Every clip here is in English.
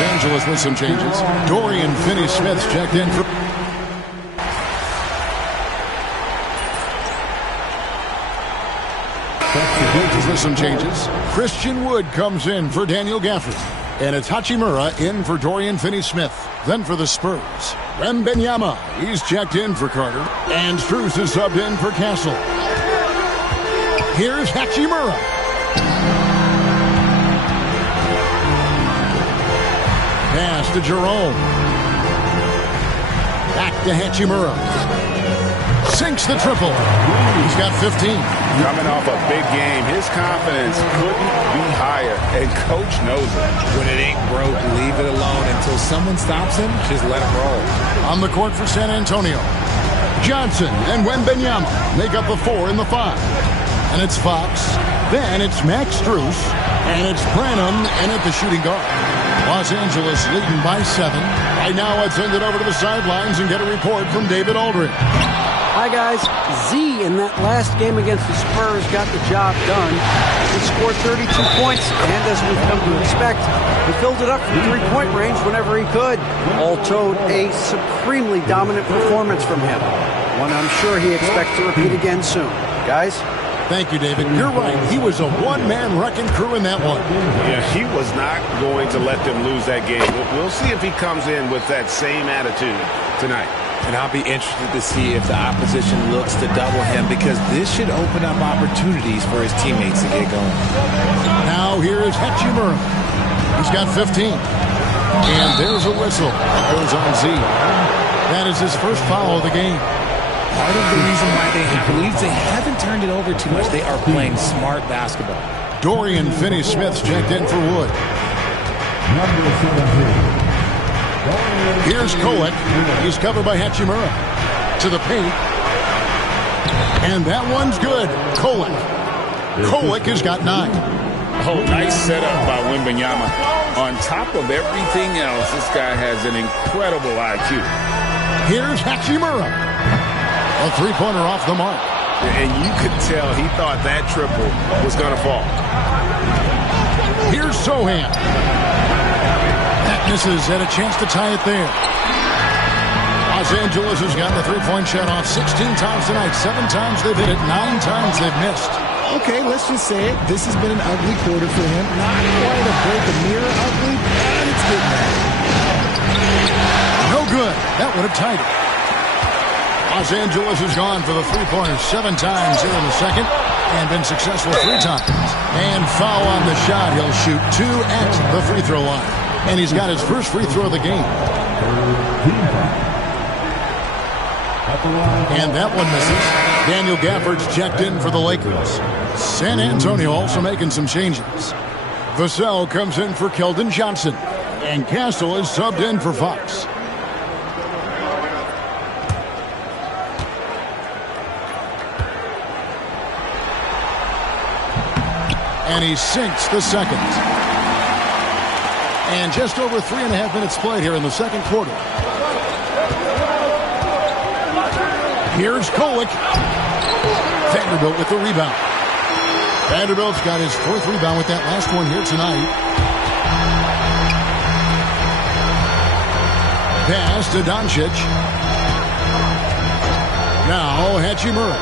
Los Angeles with some changes. Dorian Finney-Smith's checked in for... with some changes. Christian Wood comes in for Daniel Gafford. And it's Hachimura in for Dorian Finney-Smith. Then for the Spurs, Wembanyama. He's checked in for Carter. And Strus is subbed in for Castle. Here's Hachimura. Pass to Jerome. Back to Hachimura. Sinks the triple. He's got 15. Coming off a big game, his confidence couldn't be higher, and coach knows it. When it ain't broke, leave it alone until someone stops him. Just let him roll. On the court for San Antonio, Johnson and Wembanyama make up the 4 and the 5. And it's Fox. Then it's Max Strus. And it's Branham and at the shooting guard. Los Angeles leading by 7. Right now, let's send it over to the sidelines and get a report from David Aldridge. Hi, guys. Z in that last game against the Spurs got the job done. He scored 32 points, and as we've come to expect, he filled it up from three-point range whenever he could. All told, a supremely dominant performance from him. One I'm sure he expects to repeat again soon. Guys? Thank you, David. You're right. He was a one-man wrecking crew in that one. Yeah, he was not going to let them lose that game. We'll see if he comes in with that same attitude tonight. And I'll be interested to see if the opposition looks to double him, because this should open up opportunities for his teammates to get going. Now here is Hachimura. He's got 15. And there's a whistle. Goes on Z. That is his first foul of the game. Part of the reason why they believe they haven't turned it over too much, they are playing smart basketball. Dorian Finney-Smith's checked in for Wood. Here's Kolek. He's covered by Hachimura. To the paint. And that one's good. Kolek. Kolek has got 9. Oh, nice setup by Wembanyama. On top of everything else, this guy has an incredible IQ. Here's Hachimura. A three-pointer off the mark. And you could tell he thought that triple was going to fall. Here's Sohan. That misses, had a chance to tie it there. Los Angeles has gotten the three-point shot off 16 times tonight. 7 times they've hit it, 9 times they've missed. Okay, let's just say it. This has been an ugly quarter for him. Not quite a break a mirror ugly, but it's getting there. No good. That would have tied it. Los Angeles has gone for the three-pointer 7 times here in the second and been successful 3 times. And foul on the shot. He'll shoot 2 at the free throw line. And he's got his first free throw of the game. And that one misses. Daniel Gafford's checked in for the Lakers. San Antonio also making some changes. Vassell comes in for Keldon Johnson. And Castle is subbed in for Fox. And he sinks the second. And just over 3.5 minutes played here in the second quarter. Here's Kolek. Vanderbilt with the rebound. Vanderbilt's got his 4th rebound with that last one here tonight. Pass to Doncic. Now Hachimura.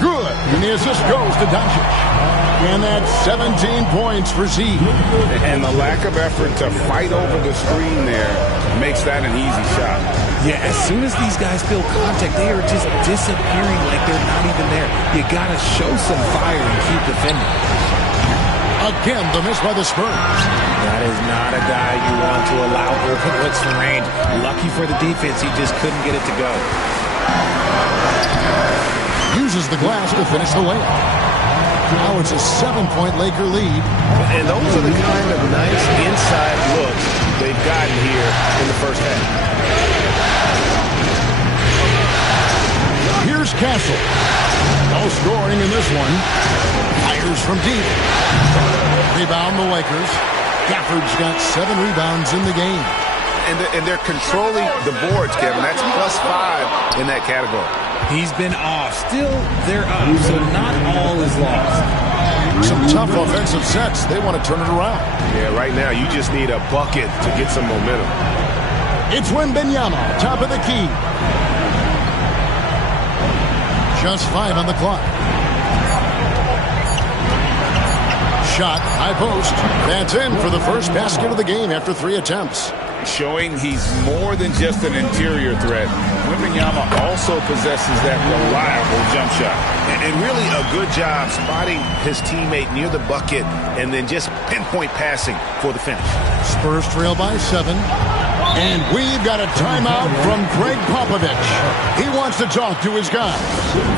Good. And the assist goes to Doncic. And that's 17 points for Z. And the lack of effort to fight over the screen there makes that an easy shot. Yeah, as soon as these guys feel contact, they are just disappearing like they're not even there. You got to show some fire and keep defending. Again, the miss by the Spurs. That is not a guy you want to allow open looks from range. Lucky for the defense, he just couldn't get it to go. Uses the glass to finish the layup. Now it's a 7-point Laker lead. And those are the kind of nice inside looks they've gotten here in the first half. Here's Castle. No scoring in this one. Fires from deep. Rebound the Lakers. Gafford's got 7 rebounds in the game. And they're controlling the boards, Kevin. That's +5 in that category. He's been off. Still, they're up, so not all is lost. Some tough offensive sets. They want to turn it around. Yeah, right now you just need a bucket to get some momentum. It's Wembanyama, top of the key. Just 5 on the clock. Shot, high post. That's in for the first basket of the game after 3 attempts. Showing he's more than just an interior threat. Wembanyama also possesses that reliable jump shot. And really a good job spotting his teammate near the bucket and then just pinpoint passing for the finish. Spurs trail by 7. And we've got a timeout from Greg Popovich. He wants to talk to his guys.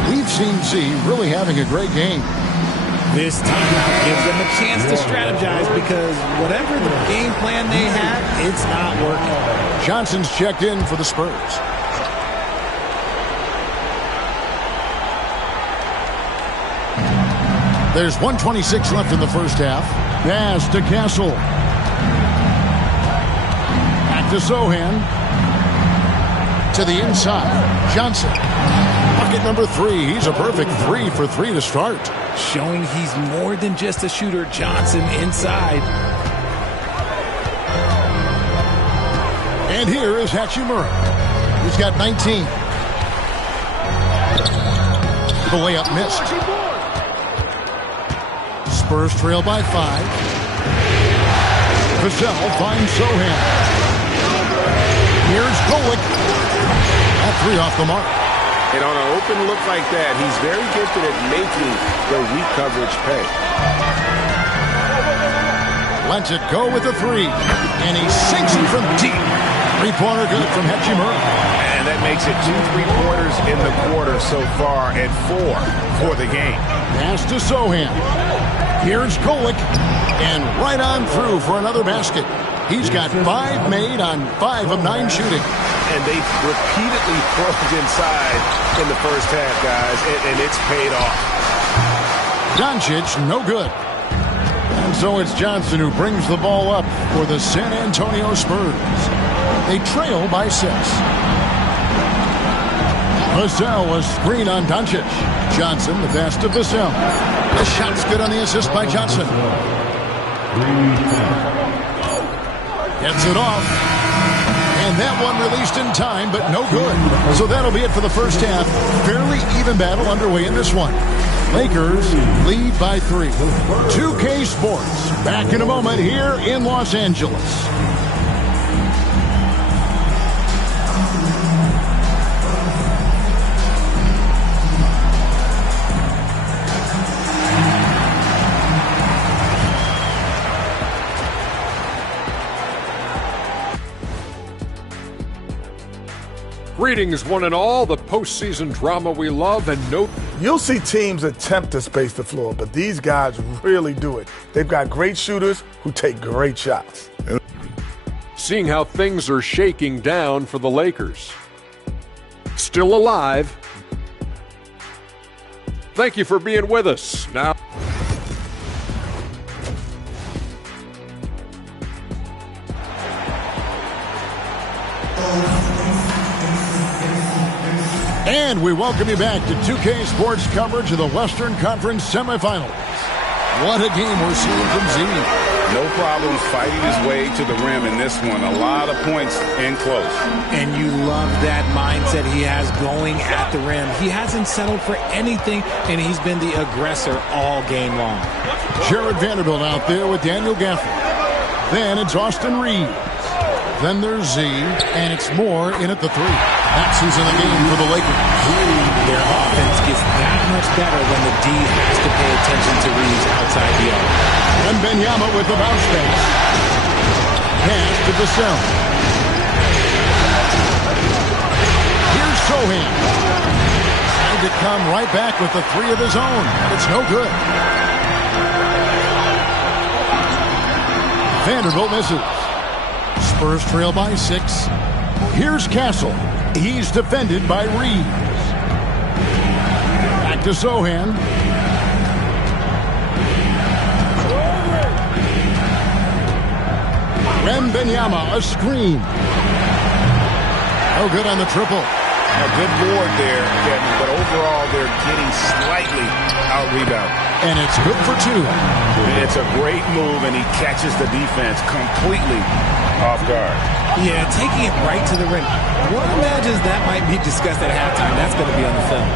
We've seen Z really having a great game. This timeout gives them a chance to strategize because whatever the game plan they have, it's not working. Johnson's checked in for the Spurs. There's 1:26 left in the first half. Pass to Castle. Back to Sohan. To the inside. Johnson. Bucket number 3. He's a perfect 3 for 3 to start. Showing he's more than just a shooter. Johnson inside. And here is Hachimura. He's got 19. The layup missed. Spurs trail by 5. Vassell finds Sohan. Here's Golick. That 3 off the mark. And on an open look like that, he's very gifted at making the weak coverage pay. Lets it go with the 3. And he sinks it from deep. 3-pointer good from Hachimura. And that makes it 2 3-pointers in the quarter so far and 4 for the game. Pass to Sohan. Here's Golick. And right on through for another basket. He's got 5 made on 5 of 9 shooting. And they repeatedly probed inside in the first half, guys, and it's paid off. Doncic, no good. And so it's Johnson who brings the ball up for the San Antonio Spurs. They trail by 6. Vassell, a screen on Doncic. Johnson, the pass to Vassell. The shot's good on the assist by Johnson. Gets it off. And that one released in time, but no good. So that'll be it for the first half. Fairly even battle underway in this one. Lakers lead by 3. 2K Sports back in a moment here in Los Angeles. Greetings, one and all, the postseason drama we love, and note. You'll see teams attempt to space the floor, but these guys really do it. They've got great shooters who take great shots. Seeing how things are shaking down for the Lakers. Still alive. Thank you for being with us. Now. And we welcome you back to 2K Sports coverage of the Western Conference semifinals. What a game we're seeing from Z. No problems fighting his way to the rim in this one. A lot of points in close. And you love that mindset he has going at the rim. He hasn't settled for anything, and he's been the aggressor all game long. Jared Vanderbilt out there with Daniel Gafford. Then it's Austin Reeves. Then there's Z, and it's Moore in at the 3. That's who's in the game for the Lakers. Their offense gets that much better when the D has to pay attention to Reeves outside the arc. And Wembanyama with the bounce pass. Pass to Vassell. Here's Sohan. Trying to come right back with the 3 of his own. It's no good. Vanderbilt misses. Spurs trail by 6. Here's Castle. He's defended by Reeves. Back to Sohan. Wembanyama, a screen. No good on the triple. A good board there, Kevin, but overall they're getting slightly out-rebounded. And it's good for 2. It's a great move, and he catches the defense completely off guard. Yeah, taking it right to the rim. One imagines that might be discussed at halftime. That's going to be on the film.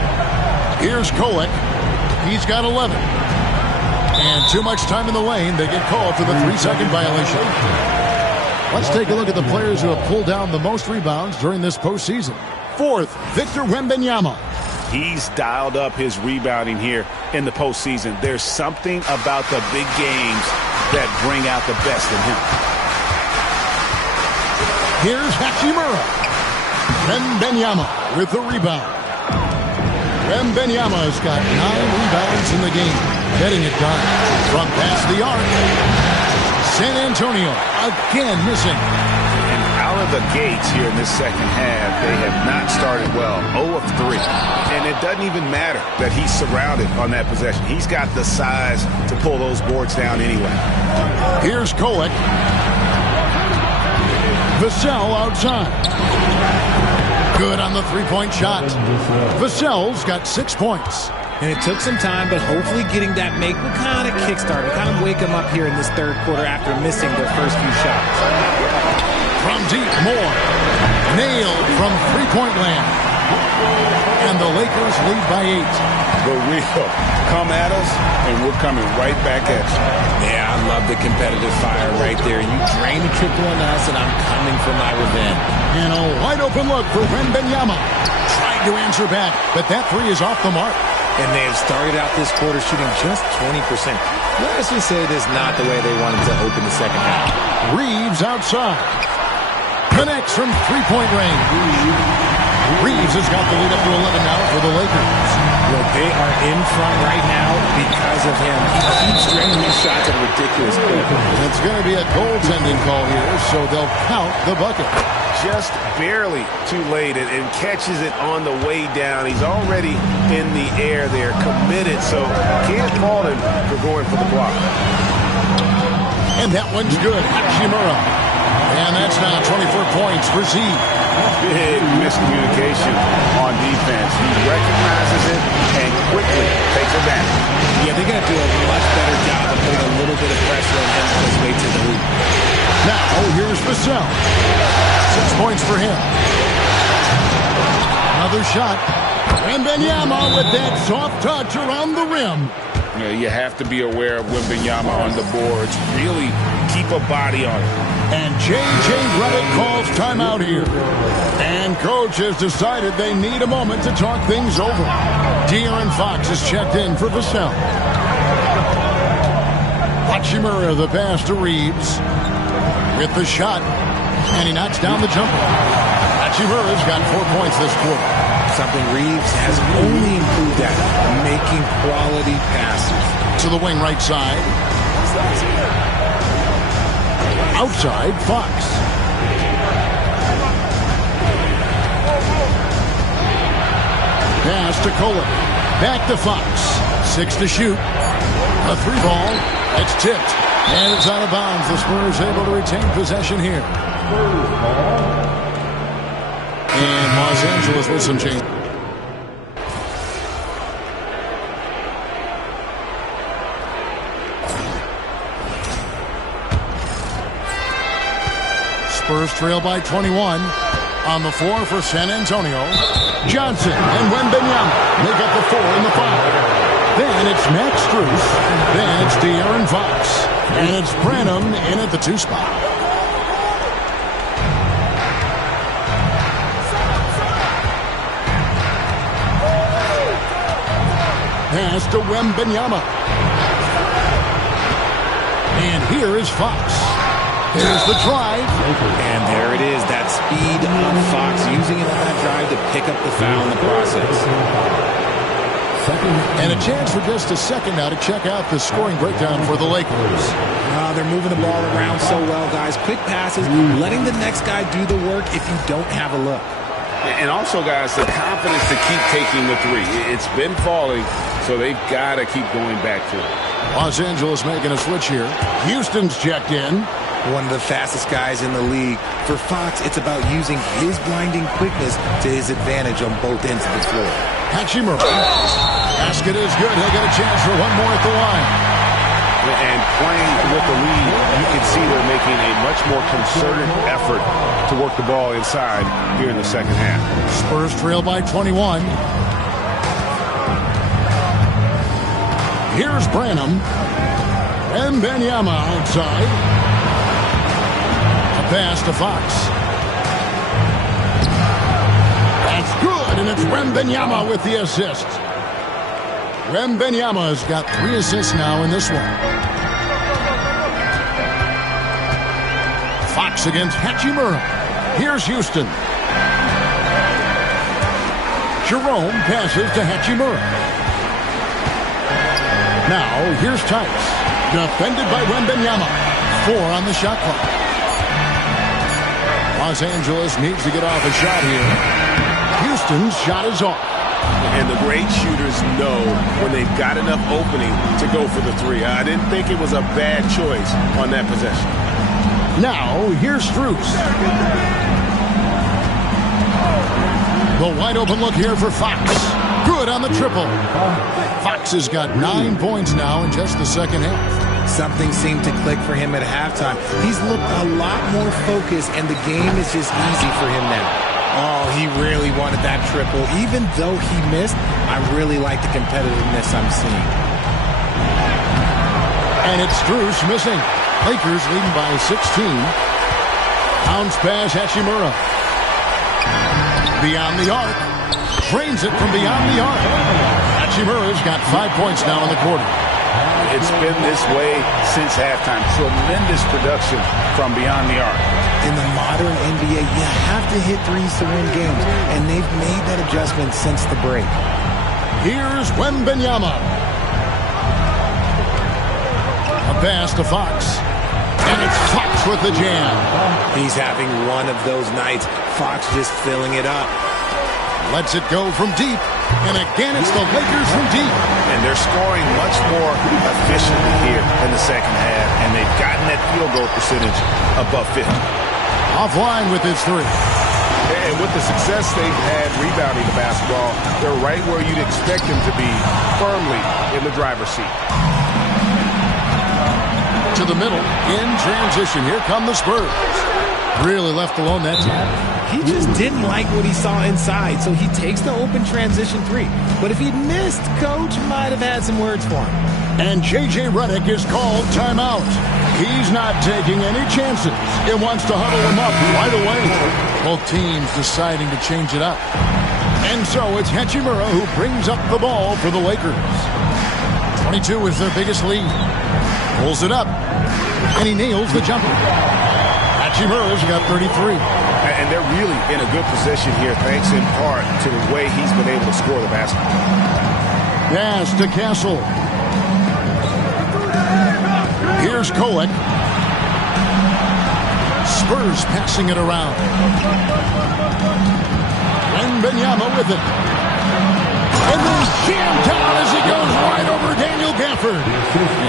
Here's Kolek. He's got 11. And too much time in the lane. They get called for the 3-second violation. Let's take a look at the players who have pulled down the most rebounds during this postseason. 4th, Victor Wembanyama. He's dialed up his rebounding here in the postseason. There's something about the big games that bring out the best in him. Here's Hachimura. Wembanyama with the rebound. Wembanyama's got 9 rebounds in the game, getting it done from past the arc. San Antonio again missing. And out of the gates here in this second half, they have not started well. 0 of 3. And it doesn't even matter that he's surrounded on that possession. He's got the size to pull those boards down anyway. Here's Kolek. Vassell outside. Good on the 3-point shot. Vassell's got 6 points. And it took some time, but hopefully getting that make will kind of kickstart, will kind of wake them up here in this third quarter after missing their first few shots. From deep, Moore. Nailed from 3-point land. And the Lakers lead by 8. The real come at us, and we're coming right back at you. Yeah, I love the competitive fire right there. You drain the triple on us, and I'm coming for my revenge. And a wide-open look for Wembanyama. Tried to answer back, but that 3 is off the mark. And they have started out this quarter shooting just 20%. Let's just say it is not the way they wanted to open the second half. Reeves outside. Connects from 3-point range. Reeves has got the lead up to 11 now for the Lakers. Well, they are in front right now because of him. He keeps draining these shots at a ridiculous clip. It's going to be a goaltending call here, so they'll count the bucket. Just barely too late and catches it on the way down. He's already in the air there, committed, so can't fault him for going for the block. And that one's good. Hachimura. And that's now 24 points for Z. Big miscommunication on defense. He recognizes it and quickly takes advantage. Yeah, they're going to do a much better job of putting a little bit of pressure on him on his way to the hoop. Now, here's Vassell. 6 points for him. Another shot. Wembanyama with that soft touch around the rim. You have to be aware of Wembanyama on the boards. Really keep a body on it. And J.J. Redick calls timeout here. And coach has decided they need a moment to talk things over. De'Aaron Fox is checked in for Vassell. Hachimura, the pass to Reeves. With the shot. And he knocks down the jumper. Hachimura's got 4 points this quarter. Something Reeves has only improved at, making quality passes. To the wing right side. Outside, Fox. Pass to Kolek. Back to Fox. 6 to shoot. A 3-ball. It's tipped. And it's out of bounds. The Spurs able to retain possession here. And Los Angeles with some change. Spurs trail by 21. On the floor for San Antonio. Johnson and Wembanyama make up the 4 and the 5. Then it's Max Strus. Then it's De'Aaron Fox. And it's Branham in at the 2 spot. Pass to Wembanyama. And here is Fox. Here's the drive. And there it is, that speed of Fox, using it on that drive to pick up the foul in the process. And a chance for just a second now to check out the scoring breakdown for the Lakers. They're moving the ball around so well, guys. Quick passes, letting the next guy do the work if you don't have a look. And also, guys, the confidence to keep taking the 3. It's been falling, so they've got to keep going back to it. Los Angeles making a switch here. Houston's checked in. one of the fastest guys in the league. For Fox, it's about using his blinding quickness to his advantage on both ends of the floor. Hachimura. Basket is good. He'll get a chance for one more at the line. And playing with the lead, you can see they're making a much more concerted effort to work the ball inside here in the second half. Spurs trail by 21. Here's Branham. And Wembanyama outside. A pass to Fox. That's good, and it's Wembanyama with the assist. Wembanyama has got 3 assists now in this one. Fox against Hachimura. Here's Houston. Jerome passes to Hachimura. Now, here's Tice. Defended by Wembanyama. 4 on the shot clock. Los Angeles needs to get off a shot here. Houston's shot is off. And the great shooters know when they've got enough opening to go for the 3. I didn't think it was a bad choice on that possession. Now, here's Strus. The wide open look here for Fox. Good on the triple. Fox has got 9 points now in just the second half. Something seemed to click for him at halftime. He's looked a lot more focused, and the game is just easy for him now. Oh, he really wanted that triple. Even though he missed, I really like the competitiveness I'm seeing. And it's Strus missing. Lakers leading by 16. Bounce pass, Hachimura. Beyond the arc. Drains it from beyond the arc. Hachimura's got 5 points now in the quarter. It's been this way since halftime. Tremendous production from beyond the arc. In the modern NBA, you have to hit threes to win games, and they've made that adjustment since the break. Here's Wembanyama. A pass to Fox. And it's Fox with the jam. He's having one of those nights. Fox just filling it up. Lets it go from deep. And again, it's the Lakers from deep. And they're scoring much more efficiently here in the second half. And they've gotten that field goal percentage above 50. Offline with his 3. And with the success they've had rebounding the basketball, they're right where you'd expect them to be, firmly in the driver's seat. To the middle, in transition. Here come the Spurs. Really left alone that time. He just didn't like what he saw inside, so he takes the open transition 3. But if he'd missed, Coach might have had some words for him. And J.J. Redick is called timeout. He's not taking any chances. It wants to huddle him up right away. Both teams deciding to change it up. And so it's Hachimura who brings up the ball for the Lakers. 22 is their biggest lead. Pulls it up. And he nails the jumper. Hachimura's got 33. And they're really in a good position here, thanks in part to the way he's been able to score the basketball. Pass to Castle. Here's Kolek. Spurs passing it around. Wembanyama with it. And then jammed down as he goes right over Daniel Gafford.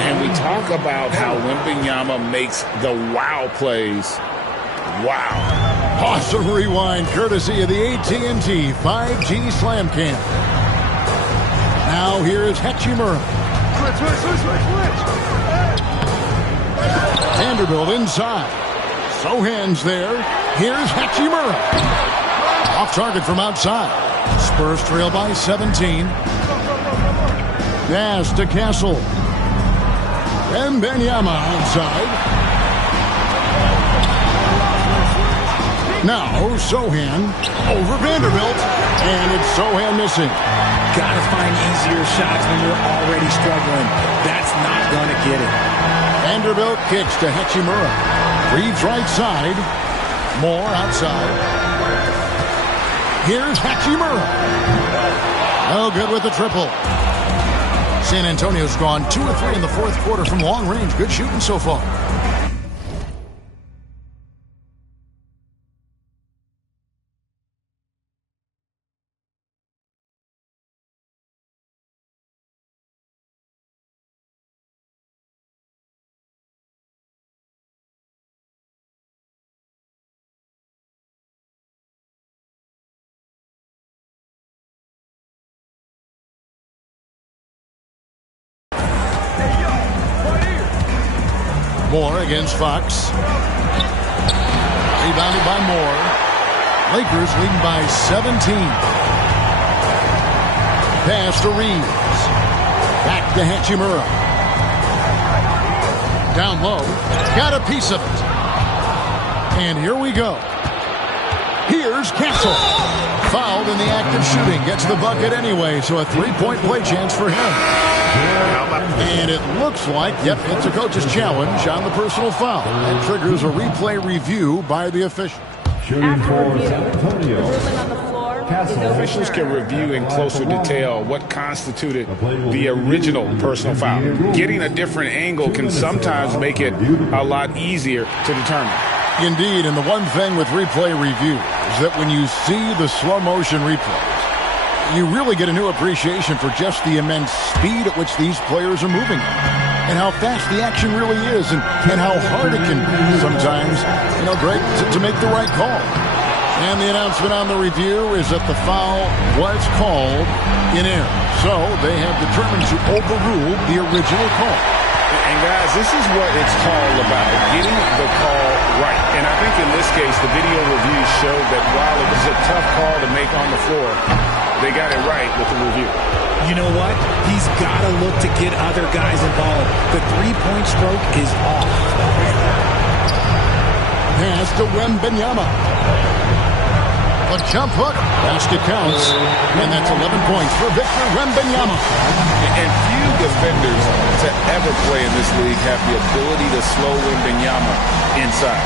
And we talk about how Wembanyama makes the wow plays. Wow. Awesome rewind courtesy of the AT&T 5G Slam Cam. Now here is Hachimura. Vanderbilt inside. Sohan's there. Here's Hachimura. Off target from outside. Spurs trail by 17. Pass to Castle. And Wembanyama outside. Now Sohan over Vanderbilt. And it's Sohan missing. Gotta find easier shots when you're already struggling. That's not gonna get it. Vanderbilt kicks to Hachimura. Reeves right side. Moore outside. Here's Hachimura. No good with the triple. San Antonio's gone 2 of 3 in the fourth quarter from long range. Good shooting so far. Moore against Fox. Rebounded by Moore. Lakers leading by 17. Pass to Reeves. Back to Hachimura. Down low. Got a piece of it. And here we go. Here's Castle. Fouled in the act of shooting. Gets the bucket anyway, so a three-point play chance for him. And it looks like, yep, it's a coach's challenge on the personal foul. That triggers a replay review by the official. Officials can review in closer detail what constituted the original personal foul. Getting a different angle can sometimes make it a lot easier to determine. Indeed, and the one thing with replay review is that when you see the slow motion replays, you really get a new appreciation for just the immense speed at which these players are moving and how fast the action really is and how hard it can be sometimes, Greg, to make the right call. And the announcement on the review is that the foul was called in error. So they have determined to overrule the original call. And guys, this is what it's all about, getting the call right. And I think in this case, the video review showed that while it was a tough call to make on the floor, they got it right with the review. You know what? He's got to look to get other guys involved. The three-point stroke is off. Pass to Wembanyama. A jump hook. Basket counts. And that's 11 points for Victor Wembanyama. And few defenders to ever play in this league have the ability to slow Wembanyama inside.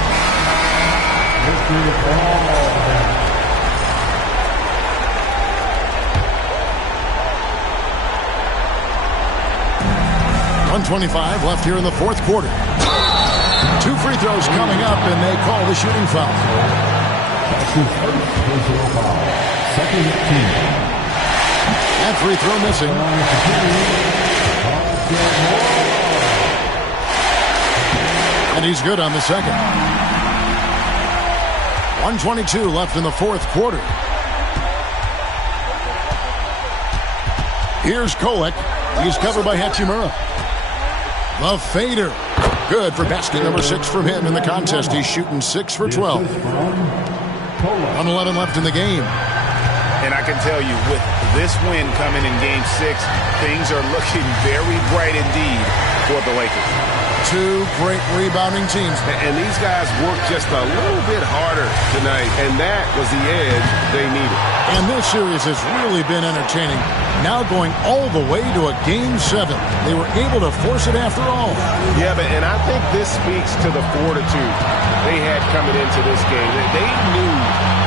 1:25 left here in the fourth quarter. 2 free throws coming up, and they call the shooting foul. That free throw missing. And he's good on the second. 1:22 left in the fourth quarter. Here's Kolek. He's covered by Hachimura. The fader. Good for basket number 6 from him in the contest. He's shooting 6 for 12. 1:11 left in the game. And I can tell you, with this win coming in Game 6, things are looking very bright indeed for the Lakers. 2 great rebounding teams. And these guys worked just a little bit harder tonight, and that was the edge they needed. And this series has really been entertaining. Now going all the way to a Game 7. They were able to force it after all. Yeah, and I think this speaks to the fortitude they had coming into this game. They knew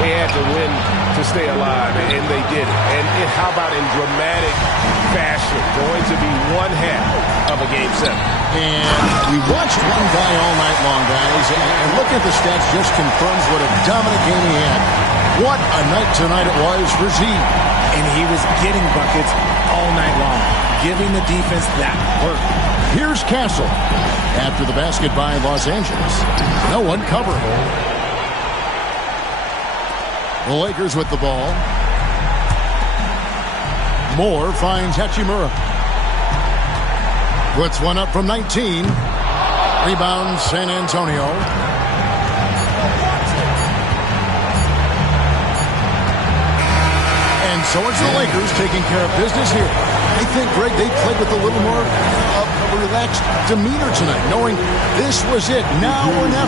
they had to win to stay alive, and they did it. And how about in dramatic fashion, going to be one half of a Game 7. And we watched one guy all night long, guys, and looking at the stats just confirms what a dominant game he had. What a night tonight it was for Z. And he was getting buckets all night long, giving the defense that work. Here's Castle. After the basket by Los Angeles. No one covering. The Lakers with the ball. Moore finds Hachimura. Puts one up from 19. Rebound San Antonio. And so it's the Lakers taking care of business here. I think, Greg, they played with a little more of a relaxed demeanor tonight, knowing this was it. Now or never.